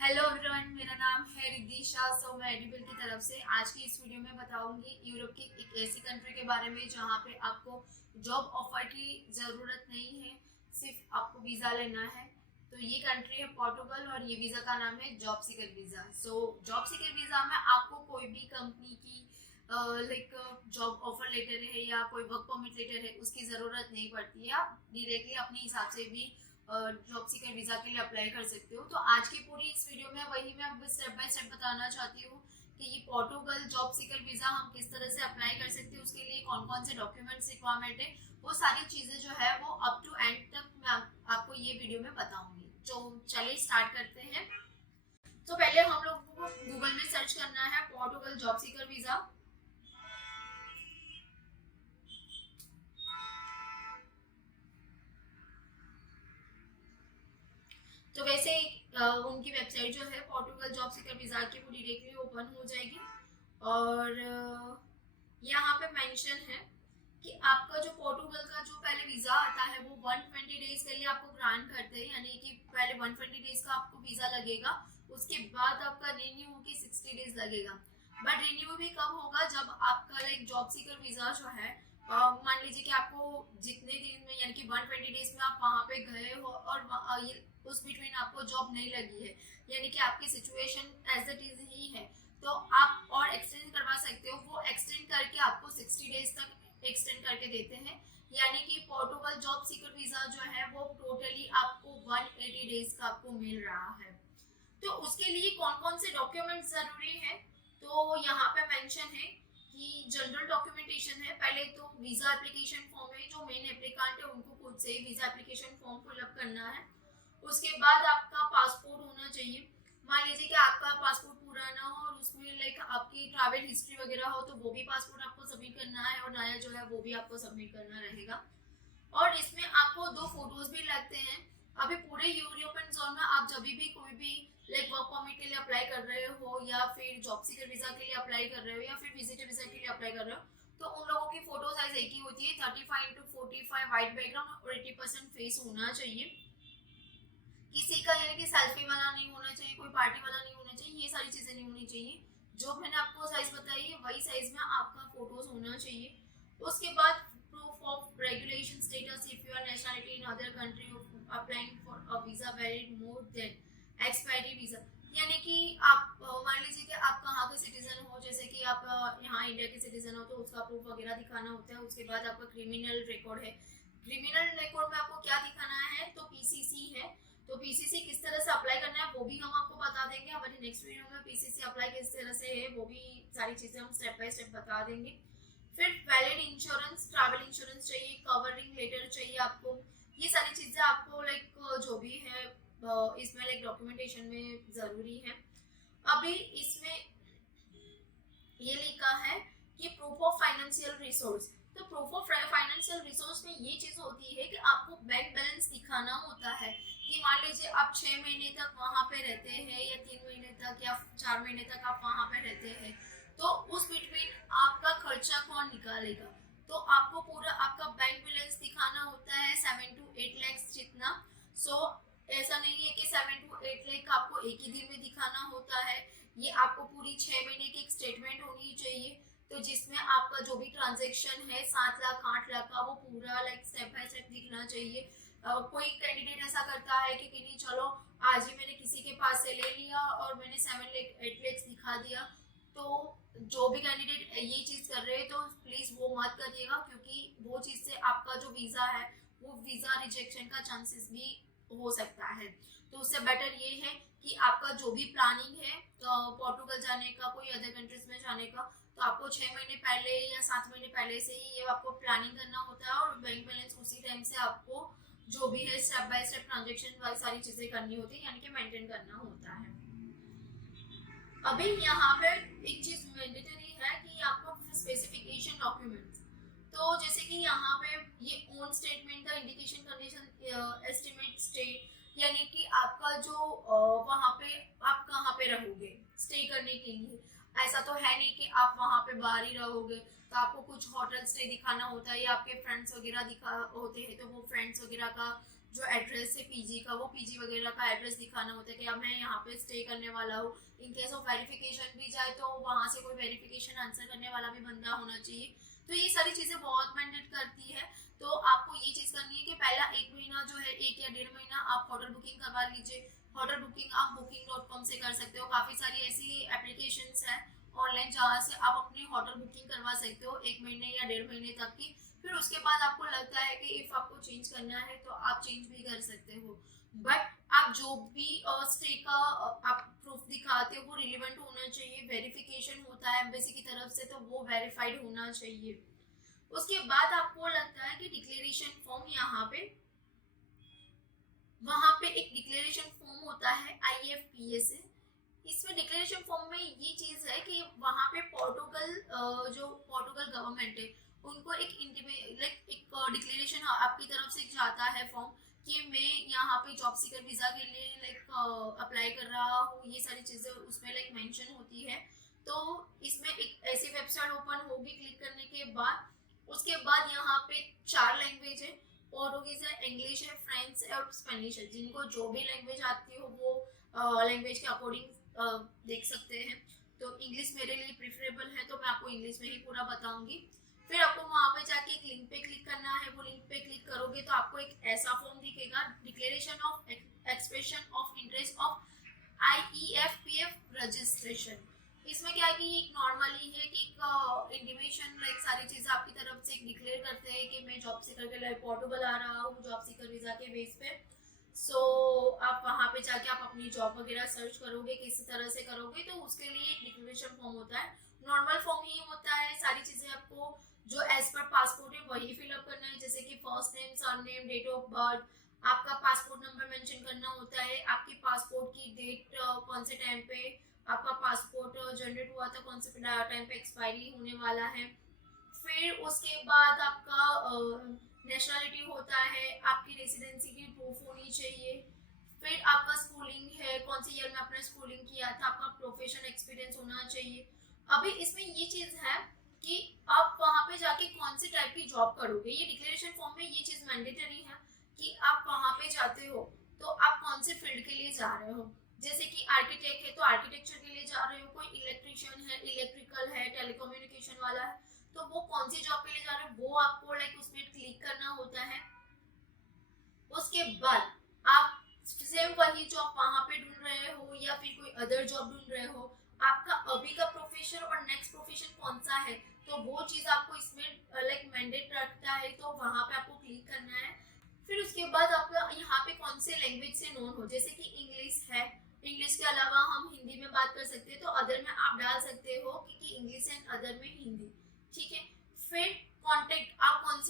Hello everyone, मेरा नाम है रिद्धि शाह। मैं एडिबल की तरफ से आज की इस वीडियो में बताऊंगी यूरोप की एक ऐसी कंट्री के बारे में जहां पे आपको जॉब ऑफर की ज़रूरत नहीं है, सिर्फ आपको वीज़ा लेना है। तो ये कंट्री है पोर्टुगल और ये वीज़ा का नाम है job seeker visa. Job seeker visa में आपको कोई भी कंपनी की लाइक जॉब ऑफर लेटर है या कोई वर्क परमिट लेटर है उसकी ज़रूरत नहीं पड़ती है। आप डायरेक्टली अपने हिसाब से भी जॉब सीकर वीज़ा के लिए अप्लाई कर सकते हो। तो आज की पूरी इस वीडियो में वही मैं आपको स्टेप बाय स्टेप बताना चाहती हूँ कि ये पोर्टुगल जॉब सीकर वीज़ा हम किस तरह से अप्लाई कर सकते हैं, उसके लिए कौन कौन से डॉक्यूमेंट्स रिक्वायरमेंट है, वो सारी चीज़ें जो है वो अप टू एंड तक मैं आपको ये वीडियो में बताऊंगी। तो चलिए स्टार्ट करते हैं। तो पहले हम लोग को गूगल में सर्च करना है पोर्टुगल जॉब सीकर वीज़ा। तो वैसे उनकी वेबसाइट जो है पोर्टुगल जॉब सीकर वीज़ा की वो डायरेक्टली ओपन हो जाएगी। और यहाँ पे मेंशन है कि आपका जो पोर्टुगल का जो पहले वीज़ा आता है वो 120 डेज के लिए आपको ग्रांट करते हैं, यानी कि पहले 120 डेज का आपको वीज़ा लगेगा। उसके बाद आपका रिन्यू होके 60 डेज लगेगा। बट रिन्यू भी कब होगा, जब आपका लाइक जॉब सीकर वीज़ा जो है मान लीजिए कि आपको जितने दिन में यानी कि 120 डेज में आप वहाँ पे गए हो और उस बिटवीन आपको जॉब नहीं लगी है, यानी कि आपकी सिचुएशन एज इट इज ही है, तो आप और एक्सटेंड करवा सकते हो। वो एक्सटेंड करके आपको 60 डेज तक एक्सटेंड करके देते हैं, यानी कि पोर्टुगल जॉब सीकर वीज़ा जो है वो टोटली आपको 180 डेज का आपको मिल रहा है। तो उसके लिए कौन कौन से डॉक्यूमेंट्स ज़रूरी है, तो यहाँ पे मेंशन है कि जनरल डॉक्यूमेंटेशन है। पहले तो वीज़ा एप्लीकेशन फॉर्म है, जो मेन एप्लीकेंट है उनको खुद से ही वीज़ा एप्लीकेशन फॉर्म फिलअप करना है। उसके बाद आपका पासपोर्ट होना चाहिए। मान लीजिए कि आपका पासपोर्ट पुराना हो और उसमें लाइक आपकी ट्रैवल हिस्ट्री वगैरह हो, तो वो भी पासपोर्ट आपको सबमिट करना है, और नया जो है वो भी आपको सबमिट करना रहेगा। और इसमें आपको दो फोटोज भी लगते हैं। अभी पूरे यूरोपियन जोन में आप जब भी कोई भी लाइक वर्क परमिट के लिए अप्लाई कर रहे हो या फिर जॉब सीकर वीजा के लिए अप्लाई कर रहे हो या फिर विजिटर वीजा के लिए अप्लाई कर रहे हो, तो उन लोगों की फोटो साइज एक ही होती है, 35x45 वाइट बैकग्राउंड और 80% फेस होना चाहिए। किसी का यानी कि सेल्फी वाला नहीं होना चाहिए, कोई पार्टी वाला नहीं होना चाहिए, ये सारी चीजें नहीं होनी चाहिए। जो मैंने आपको साइज बताई है वही साइज में आपका फोटोज होना चाहिए। उसके बाद proof of regulation status, if your nationality in other country applying for a visa valid more than expiry visa, यानी कि आप मान लीजिए कि आप कहाँ के सिटीजन हो, जैसे कि आप यहाँ इंडिया के सिटीजन हो तो उसका प्रूफ वगैरह दिखाना होता है। उसके बाद आपका क्रिमिनल रिकॉर्ड है, क्रिमिनल रिकॉर्ड में आपको क्या दिखाना है, तो पीसीसी है। तो पीसीसी किस तरह से अप्लाई करना है वो भी हम आपको बता देंगे हमारी नेक्स्ट वीडियो में। पीसीसी अप्लाई किस तरह से है वो भी सारी चीजें हम स्टेप बाय स्टेप बता देंगे। फिर वैलिड इंश्योरेंस, ट्रैवल इंश्योरेंस चाहिए, कवरिंग लेटर चाहिए आपको। ये सारी चीजें आपको लाइक जो भी है इसमें लाइक डॉक्यूमेंटेशन में जरूरी है। अभी इसमें ये लिखा है कि प्रूफ ऑफ फाइनेंशियल रिसोर्स। तो प्रूफ ऑफ फाइनेंशियल रिसोर्स में ये चीज होती है कि आपको बैंक बैलेंस दिखाना होता है कि मान लीजिए आप 6 महीने तक वहां पे रहते हैं या 3 महीने तक या 4 महीने तक आप वहां पे रहते हैं, तो उस बिटवीन आपका खर्चा कौन निकालेगा। तो आपको पूरा आपका बैंक बैलेंस दिखाना होता है 7 to 8 लाख जितना। ऐसा नहीं है कि 7 to 8 लाख आपको एक ही दिन में दिखाना होता है, ये आपको पूरी 6 महीने की एक स्टेटमेंट होनी चाहिए। तो जिसमें आपका जो भी ट्रांजेक्शन है 7 लाख 8 लाख का वो पूरा लाइक स्टेप बाय स्टेप दिखना चाहिए। कोई कैंडिडेट ऐसा करता है कि नहीं चलो आज ही मैंने किसी के पास से ले लिया और मैंने 7 लाख 8 लाख दिखा दिया। तो जो भी कैंडिडेट ये चीज कर रहे हैं तो प्लीज वो मत करिएगा, क्योंकि वो चीज से आपका जो वीजा है वो वीजा रिजेक्शन का चांसेस भी हो सकता है। तो उससे बेटर ये है कि आपका जो भी प्लानिंग है पोर्टुगल जाने का, कोई अदर कंट्रीज में जाने का, तो आपको 6 महीने पहले या 7 महीने पहले से ही ये आपको प्लानिंग करना होता है, और बैंक बैलेंस उसी टाइम से आपको जो भी है स्टेप बाय स्टेप ट्रांजेक्शन वाली सारी चीजें करनी होती है, यानी कि मेंटेन करना होता है। अभी यहाँ पे एक चीज मैंडेटरी है कि आपको स्पेसिफिकेशन डॉक्यूमेंट्स। तो जैसे कि यहाँ पे ये ओन स्टेटमेंट का इंडिकेशन कंडीशन एस्टिमेट स्टेट, यानी कि आपका जो वहाँ पे आप कहाँ पे रहोगे स्टे करने के लिए। ऐसा तो है नहीं कि आप वहाँ पे बाहर ही रहोगे, तो आपको कुछ होटल स्टे दिखाना होता है या आपके फ्रेंड्स वगैरह दिखा होते हैं तो वो फ्रेंड्स वगैरह का जो एड्रेस है पीजी का, वो पीजी वगैरह का एड्रेस दिखाना होता है कि अब मैं यहाँ पे स्टे करने वाला हूँ। इन केस ऑफ वेरिफिकेशन भी जाए तो वहाँ से कोई वेरिफिकेशन आंसर करने वाला भी बंदा होना चाहिए। तो ये सारी चीज़ें बहुत मैंडेट करती है। तो आपको ये चीज़ करनी है कि पहला 1 महीना जो है, 1 या 1.5 महीना आप होटल बुकिंग करवा लीजिए। होटल बुकिंग आप booking.com से कर सकते हो। काफ़ी सारी ऐसी एप्लीकेशंस हैं ऑनलाइन जहाँ से आप अपनी होटल बुकिंग करवा सकते हो 1 महीने या 1.5 महीने तक की। फिर उसके बाद आपको लगता है कि इफ आपको चेंज करना है तो आप चेंज भी कर सकते हो। बट आप जो भी स्टे का आप प्रूफ दिखाते हो वो रिलेवेंट होना चाहिए। वेरिफिकेशन होता है एम्बेसी की तरफ से तो वो वेरीफाइड होना चाहिए। उसके बाद आपको लगता है कि डिक्लेरेशन फॉर्म, यहाँ पे वहां पे एक डिक्लेरेशन फॉर्म होता है IFPS है। इसमें डिक्लेरेशन फॉर्म में ये चीज है कि वहां पे पोर्टुगल जो पोर्टुगल गवर्नमेंट है उनको एक एक डिक्लेरेशन आपकी तरफ से जाता है फॉर्म कि मैं यहाँ पे जॉब सीकर वीजा के लिए अप्लाई कर रहा हूँ। ये सारी चीजें उसमें मेंशन होती है। तो इसमें एक ऐसी वेबसाइट ओपन होगी क्लिक करने के बाद। उसके बाद यहाँ पे 4 लैंग्वेज है, पोर्टुगीज है, इंग्लिश है, फ्रेंच है और स्पेनिश है। जिनको जो भी लैंग्वेज आती हो वो लैंग्वेज के अकॉर्डिंग देख सकते हैं। तो इंग्लिश मेरे लिए प्रिफरेबल है तो मैं आपको इंग्लिश में ही पूरा बताऊंगी। फिर आपको वहां पे जाके एक लिंक पे क्लिक करना है। वो लिंक पे क्लिक करोगे तो आपको एक ऐसा फॉर्म दिखेगा, declaration of expression of interest of IEFPF registration. इसमें क्या है कि एक नॉर्मली है कि इंटीमेशन सारी चीजें आपकी तरफ से डिक्लेयर करते हैं कि मैं जॉब सीकर के लिए पोर्टुगल आ रहा हूँ जॉब सीकर वीजा के बेस पे। सो आप वहाँ पे जाके आप अपनी जॉब वगैरह सर्च करोगे, किसी तरह से करोगे तो उसके लिए एक डिक्लेरेशन फॉर्म होता है। नॉर्मल फॉर्म ही होता है। सारी चीजें आपको जो एज पर पासपोर्ट है वही फिलअप करना है, जैसे कि first name, surname, date of birth, आपका पासपोर्ट नंबर मेंशन करना होता है, आपकी पासपोर्ट की डेट कौन से टाइम पे आपका पासपोर्ट जनरेट हुआ था, कौन से टाइम पे एक्सपायरी होने वाला है। फिर उसके बाद आपका नेशनलिटी होता है, आपकी रेसिडेंसी की प्रूफ होनी चाहिए। फिर आपका स्कूलिंग है, कौन से ईयर में आपने स्कूलिंग किया था, आपका प्रोफेशन एक्सपीरियंस होना चाहिए। अभी इसमें ये चीज है कि आप वहां पे जाके कौन से टाइप की जॉब करोगे। ये डिक्लेरेशन फॉर्म में ये चीज मैंडेटरी है कि आप वहां पे जाते हो तो आप कौन से फील्ड के लिए जा रहे हो। जैसे कि आर्किटेक्ट है तो आर्किटेक्चर के लिए जा रहे हो, कोई इलेक्ट्रिशियन है, इलेक्ट्रिकल है, टेलीकम्युनिकेशन वाला है, तो वो कौन सी जॉब के लिए जा रहे हो वो आपको उसमें क्लिक करना होता है। उसके बाद आप सेम वही जॉब वहां पे ढूंढ रहे हो या फिर कोई अदर जॉब ढूंढ रहे हो, आपका अभी का प्रोफेशन और नेक्स्ट प्रोफेशन कौन सा है तो वो चीज आपको इसमें मैंडेट रखता है तो वहां पे आपको क्लिक करना है। फिर उसके बाद आपका यहाँ पे कौन से लैंग्वेज से नोन हो, जैसे कि इंग्लिश है, इंग्लिश के अलावा हम हिंदी में बात कर सकते हैं तो अदर में आप डाल सकते हो कि इंग्लिश एंड अदर में हिंदी, ठीक है। फिर कांटेक्ट, आप कौन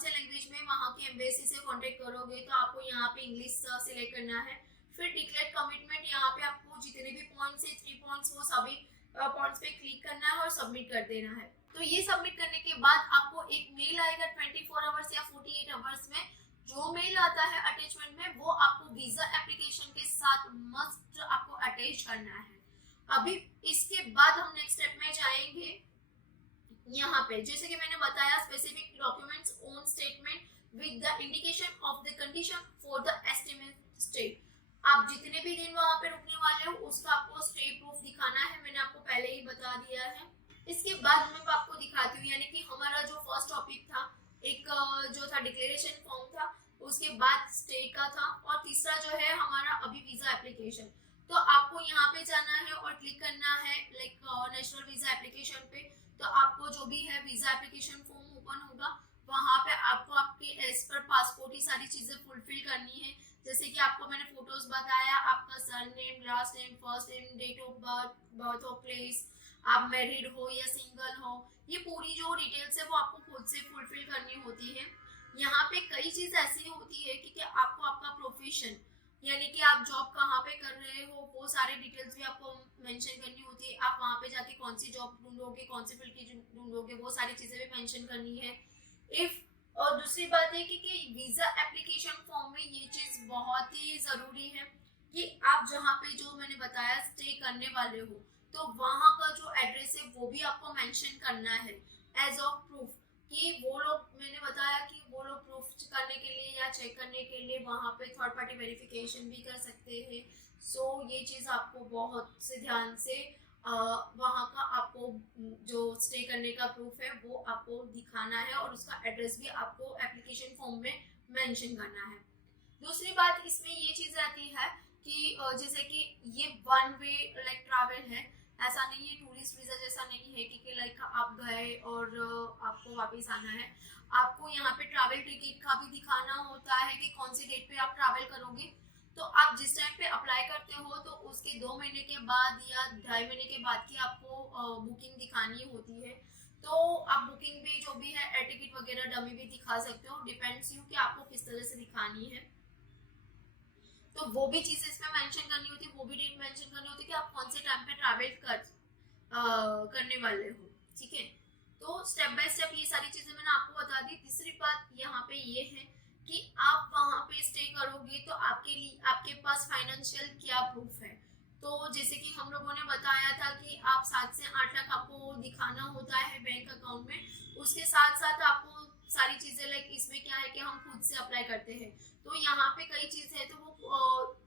से लैंग्वेज में वहाँ की एम्बेसी से कांटेक्ट करोगे तो आपको यहाँ पे इंग्लिश सिलेक्ट करना है। फिर डिक्लेयर कमिटमेंट, यहाँ पे आपको जितने भी पॉइंट्स है 3 पॉइंट्स वो सभी पॉइंट्स पे क्लिक करना है और सबमिट कर देना है। तो ये सबमिट करने के बाद आपको एक मेल आएगा 24 आवर्स या 48 आवर्स में। जो मेल आता है अटैचमेंट में वो आपको वीजा एप्लीकेशन के साथ मस्ट आपको अटैच करना है। अभी इसके बाद हम नेक्स्ट स्टेप में जाएंगे। यहाँ पे जैसे कि मैंने बताया specific documents own statement with the indication of the condition for the estimate stay. आप जितने भी दिन वहां पे रुकने वाले हो उसका आपको स्टे प्रूफ दिखाना है, मैंने आपको पहले ही बता दिया है। इसके बाद मैं आपको दिखाती हूँ, यानी कि हमारा जो फर्स्ट टॉपिक था एक जो था डिक्लेरेशन फॉर्म था, उसके बाद स्टे का था और तीसरा जो है हमारा अभी वीजा एप्लीकेशन। तो आपको यहाँ पे जाना है और क्लिक करना है नेशनल वीजा एप्लीकेशन पे। तो आपको जो भी है वीजा एप्लीकेशन फॉर्म ओपन होगा, वहां पे आपको आपके एज पर पासपोर्ट की सारी चीजें फुलफिल करनी है। जैसे कि आपको मैंने फोटोज बताया, आपका surname, last name, first name, date of birth, birth of place, आप मैरिड हो या सिंगल हो, ये पूरी जो डिटेल्स है वो आपको खुद से फुलफिल करनी होती है। यहाँ पे कई चीज ऐसी होती है कि आपको आपका प्रोफेशन यानी कि आप जॉब कहाँ पे कर रहे हो वो सारे डिटेल्स भी आपको मेंशन करनी होती है। आप वहाँ पे जाके कौन सी जॉब ढूंढोगे, कौन सी फील्ड की ढूंढोगे, वो सारी चीजें भी मेंशन करनी है। इफ और दूसरी बात है कि वीजा एप्लीकेशन फॉर्म में ये चीज बहुत ही जरूरी है कि आप जहाँ पे जो मैंने बताया स्टे करने वाले हो तो वहाँ का जो एड्रेस है वो भी आपको मेंशन करना है एज ऑफ प्रूफ कि वो लोग, मैंने बताया कि वो लोग प्रूफ करने के लिए या चेक करने के लिए वहाँ पे थर्ड पार्टी वेरिफिकेशन भी कर सकते हैं। सो ये चीज़ आपको बहुत से ध्यान से वहाँ का आपको जो स्टे करने का प्रूफ है वो आपको दिखाना है और उसका एड्रेस भी आपको एप्लीकेशन फॉर्म में मेंशन करना है। दूसरी बात इसमें ये चीज़ आती है कि जैसे कि ये वन वे लाइक ट्रैवल है, ऐसा नहीं है टूरिस्ट वीज़ा जैसा नहीं है कि लाइक आप गए और आपको वापस आना है। आपको यहाँ पे ट्रैवल टिकट का भी दिखाना होता है कि कौन सी डेट पे आप ट्रैवल करोगे। तो आप जिस टाइम पे अप्लाई करते हो तो उसके 2 महीने के बाद या 2.5 महीने के बाद की आपको बुकिंग दिखानी होती है। तो आप बुकिंग भी जो भी है एयर टिकट वगैरह डमी भी दिखा सकते हो, डिपेंड्स यू कि आपको किस तरह से दिखानी है। तो वो भी चीज़ इसमें मेंशन करनी होती है, वो भी डेट मेंशन करनी होती है कि आप कौन से टाइम पे ट्रैवल करने वाले हो। ठीक है, तो स्टेप बाय स्टेप ये सारी चीज़ें मैंने आपको बता दी। तीसरी बात यहाँ पे ये है कि आप वहाँ पे स्टे करोगे तो आपके लिए आपके पास फाइनेंशियल क्या प्रूफ है। तो जैसे कि हम लोगों ने बताया था कि आप 7 से 8 लाख आपको दिखाना होता है बैंक अकाउंट में। उसके साथ साथ आपको सारी चीज़ें लाइक इसमें क्या है कि हम खुद से अप्लाई करते हैं। तो यहाँ पे कई चीज़ है तो वो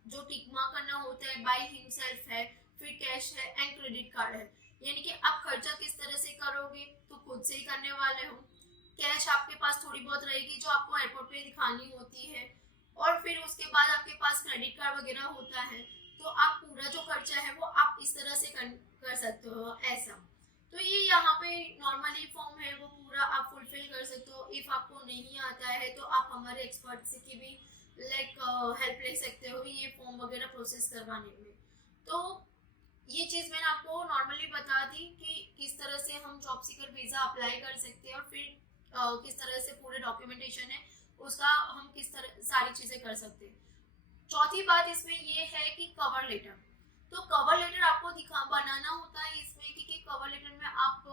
जो टिक मार्क करना होता है, बाय हिमसेल्फ है, फिर कैश है एंड क्रेडिट कार्ड है। यानी कि आप खर्चा किस तरह से करोगे तो खुद से ही करने वाले हो। कैश आपके पास थोड़ी बहुत रहेगी जो आपको एयरपोर्ट पे दिखानी होती है, और फिर उसके बाद आपके पास क्रेडिट कार्ड वगैरह होता है। तो आप पूरा जो खर्चा है वो आप इस तरह से कर सकते हो ऐसा। तो ये यहाँ पे नॉर्मली फॉर्म है वो पूरा आप फुलफिल कर सकते हो। इफ़ आपको नहीं आता है तो आप हमारे एक्सपर्ट से की भी लाइक हेल्प ले सकते हो ये फॉर्म वगैरह प्रोसेस करवाने में। तो ये चीज़ मैंने आपको नॉर्मली बता दी कि किस तरह से हम जॉब सीकर वीज़ा अप्लाई कर सकते हैं और फिर किस तरह से पूरे डॉक्यूमेंटेशन है उसका हम किस तरह सारी चीज़ें कर सकते हैं। चौथी बात इसमें ये है कि कवर लेटर। तो कवर लेटर आपको दिखा बनाना होता है इसमें कि कवर लेटर में आप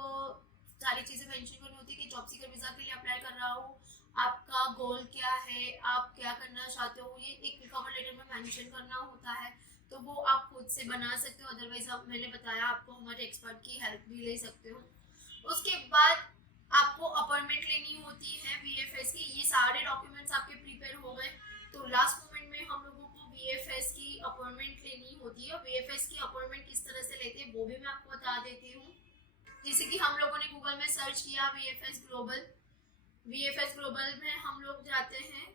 सारी चीज़ें मेंशन करनी होती है कि जॉब सीकर वीज़ा के लिए अप्लाई कर रहा हूँ, आपका गोल क्या है, आप क्या करना चाहते हो, ये एक कवर लेटर में मेंशन करना होता है। तो वो आप खुद से बना सकते हो, अदरवाइज आप मैंने बताया आपको हमारे एक्सपर्ट की हेल्प भी ले सकते हो। उसके बाद आपको अपॉइंटमेंट लेनी होती है वीएफएस की। ये सारे डॉक्यूमेंट्स आपके प्रिपेयर हो गए तो लास्ट मोमेंट में हम लोगों को वीएफएस की अपॉइंटमेंट लेनी होती है। वीएफएस की अपॉइंटमेंट किस तरह से लेते हैं वो भी मैं आपको बता देती हूँ। जैसे कि हम लोगों ने गूगल में सर्च किया वीएफएस ग्लोबल, वीएफएस ग्लोबल में हम लोग जाते हैं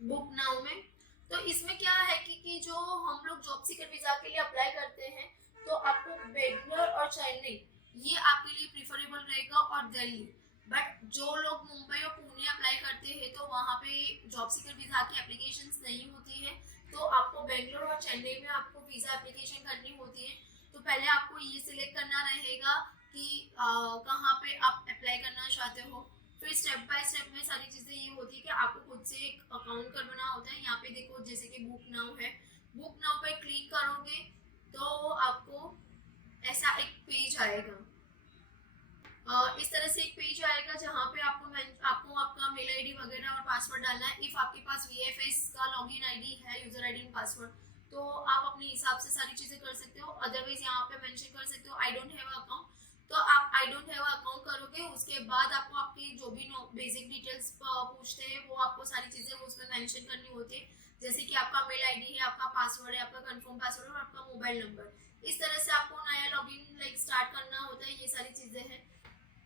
बुक नाउ में। तो इसमें क्या है कि जो हम लोग जॉब सीकर वीज़ा के लिए अप्लाई करते हैं तो आपको बेंगलोर और चेन्नई ये आपके लिए प्रिफरेबल रहेगा और दिल्ली। बट जो लोग मुंबई और पुणे अप्लाई करते हैं तो वहाँ पे जॉब सीकर वीज़ा की एप्लीकेशंस नहीं होती है। तो आपको बेंगलोर और चेन्नई में आपको वीज़ा एप्लीकेशन करनी होती है। तो पहले आपको ये सिलेक्ट करना रहेगा कि कहाँ पे आप अप्लाई करना चाहते हो। फिर स्टेप बाय स्टेप में सारी चीज़ें ये होती है कि आपको खुद से एक अकाउंट करवाना होता है। यहाँ पे देखो जैसे कि बुक नाउ है, बुक नाउ पे क्लिक करोगे तो आपको ऐसा एक पेज आएगा। इस तरह से एक पेज आएगा जहाँ पे आपको आपका मेल आईडी वगैरह और पासवर्ड डालना है। इफ़ आपके पास वीएफएस का लॉगिन आईडी है, यूज़र आईडी एंड पासवर्ड, तो आप अपने हिसाब से सारी चीज़ें कर सकते हो। अदरवाइज यहाँ पे मेंशन कर सकते हो आई डोंट हैव अकाउंट। तो आप आई डोंट हैव अकाउंट करोगे, उसके बाद आपको आपकी जो भी बेसिक डिटेल्स पूछते हैं वो आपको सारी चीज़ें उसमें मेंशन करनी होती है। जैसे कि आपका मेल आईडी है, आपका पासवर्ड है, आपका कंफर्म पासवर्ड और आपका मोबाइल नंबर। इस तरह से आपको नया लॉगिन लाइक स्टार्ट करना होता है। ये सारी चीज़ें हैं।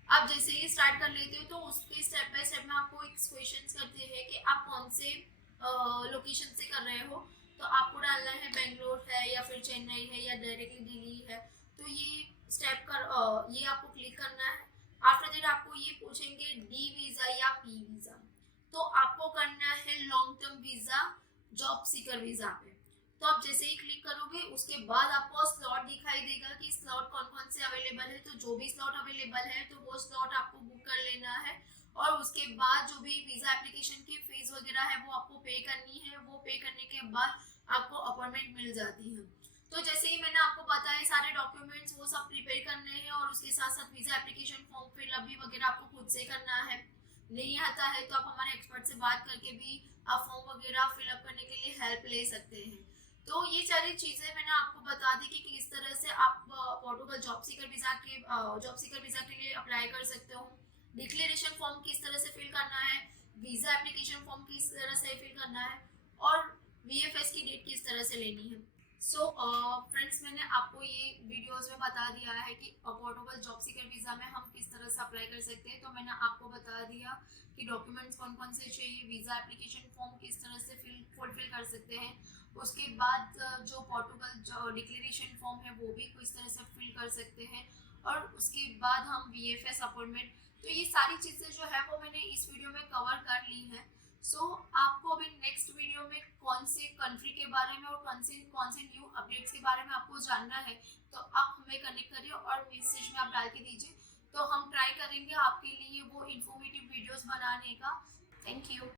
आप जैसे ही स्टार्ट कर लेते हो तो उसके स्टेप बाय स्टेप में आपको एक क्वेश्चंस करते हैं कि आप कौन से लोकेशन से कर रहे हो। तो आपको डालना है बेंगलोर है या फिर चेन्नई है या डायरेक्टली दिल्ली है। तो ये स्टेप ये आपको क्लिक करना है। आफ्टर दैट आपको ये पूछेंगे डी वीज़ा या पी वीज़ा। तो आपको करना है long term visa job seeker visa पे। तो आप जैसे ही क्लिक करोगे उसके बाद आपको स्लॉट दिखाई देगा कि स्लॉट कौन कौन से अवेलेबल है। तो जो भी स्लॉट अवेलेबल है तो वो स्लॉट आपको बुक कर लेना है और उसके बाद जो भी वीज़ा एप्लीकेशन की फीस वगैरह है वो आपको पे करनी है। वो पे करने के बाद आपको अपॉइंटमेंट मिल जाती है। तो जैसे ही मैंने आपको बताया सारे डॉक्यूमेंट्स वो सब प्रिपेयर करने हैं और उसके साथ साथ वीज़ा एप्लीकेशन फॉर्म फिलअप भी वगैरह आपको खुद से करना है। नहीं आता है तो आप हमारे एक्सपर्ट से बात करके भी आप फॉर्म वगैरह फिलअप करने के लिए हेल्प ले सकते हैं। तो ये सारी चीज़ें मैंने आपको बता दी कि किस तरह से आप पोर्टुगल जॉब सीकर वीज़ा के लिए अप्लाई कर सकते हो। डिक्लेरेशन फॉर्म किस तरह से फिल करना है, वीज़ा एप्लीकेशन फॉर्म किस तरह से फिल करना है और VFS की डेट किस तरह से लेनी है। सो फ्रेंड्स, मैंने आपको ये वीडियोस में बता दिया है कि पोर्टुगल जॉब सीकर वीज़ा में हम किस तरह से अप्लाई कर सकते हैं। तो मैंने आपको बता दिया कि डॉक्यूमेंट्स कौन कौन से चाहिए, वीज़ा एप्लीकेशन फॉर्म किस तरह से फुलफिल कर सकते हैं, उसके बाद जो पोर्टुगल जो डिक्लेरेशन फॉर्म है वो भी किस तरह से फिल कर सकते हैं, और उसके बाद हम VFS अपॉइंटमेंट। तो ये सारी चीज़ें जो है वो मैंने इस वीडियो में कवर कर ली है। सो आपको अभी नेक्स्ट वीडियो में कौन से कंट्री के बारे में और कौन से न्यू अपडेट्स के बारे में आपको जानना है, तो आप हमें कनेक्ट करिए और मैसेज में आप डाल के दीजिए। तो हम ट्राई करेंगे आपके लिए वो इन्फॉर्मेटिव वीडियोस बनाने का। Thank you.